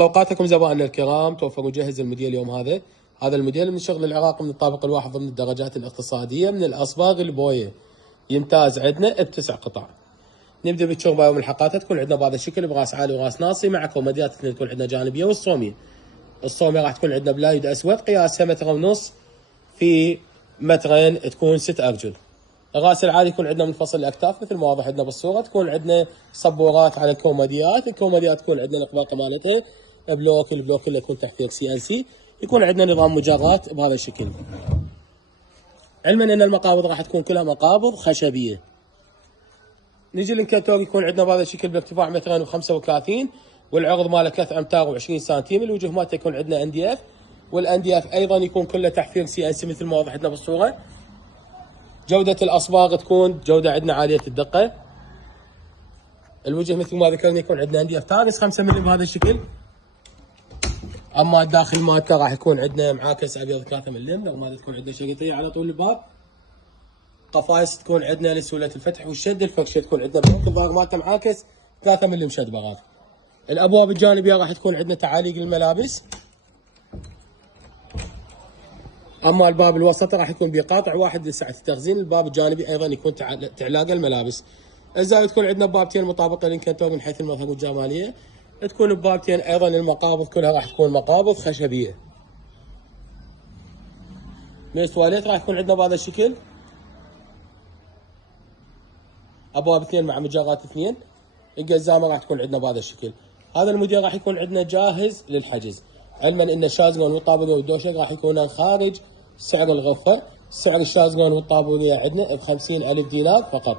اوقاتكم زبائننا الكرام، توفر مجهز الموديل اليوم هذا الموديل من شغل العراق من الطابق الواحد ضمن الدرجات الاقتصاديه من الاصباغ البويه. يمتاز عندنا بتسع قطع. نبدا بالشغل والحلقات. تكون عندنا بهذا الشكل براس عالي وراس ناصي مع كوميديات اثنين تكون عندنا جانبيه والصوميه. الصوميه راح تكون عندنا بلايد اسود قياسها 1.5 متر في 2 متر، تكون 6 ارجل. الراس العالي يكون عندنا منفصل الاكتاف مثل ما واضح عندنا بالصوره. تكون عندنا صبورات على الكوميديات تكون عندنا الاقباق مالتها البلوك اللي يكون تحت CNC. يكون عندنا نظام مجرات بهذا الشكل. علما ان المقابض راح تكون كلها مقابض خشبيه. نجي للكنتور يكون عندنا بهذا الشكل بارتفاع 2.35 متر والعرض ماله 3 امتار و20 سنتيم. الوجه مالته يكون عندنا NDF، والNDF ايضا يكون كله تحت CNC مثل ما واضح عندنا بالصوره. جودة الأصباغ تكون جودة عندنا عالية الدقة. الوجه مثل ما ذكرنا يكون عندنا NDF تاقص 5 ملم بهذا الشكل. أما الداخل مالته راح يكون عندنا معاكس أبيض 3 ملم. لو ما تكون عندنا شقيطية على طول الباب. قفايس تكون عندنا لسهولة الفتح والشد. الفرشة تكون عندنا بلوك الظهر مالته معاكس 3 ملم شد بغاف. الأبواب الجانبية راح تكون عندنا تعاليق للملابس. اما الباب الوسطي راح يكون بقاطع واحد لسعه التخزين. الباب الجانبي ايضا يكون تعلاق الملابس. الزاويه تكون عندنا بابتين مطابقه للكنتور من حيث المظهر والجماليه. تكون ببابتين ايضا المقابض كلها راح تكون مقابض خشبيه. ميز تواليت راح يكون عندنا بهذا الشكل. ابواب اثنين مع مجرات اثنين. القزامه راح تكون عندنا بهذا الشكل. هذا الموديل راح يكون عندنا جاهز للحجز، علما ان الشازلون والطابلون والدوشق راح يكونون خارج سعر الغرفه. سعر الشازلون والطابلونيه عندنا ب 50,000 دينار فقط.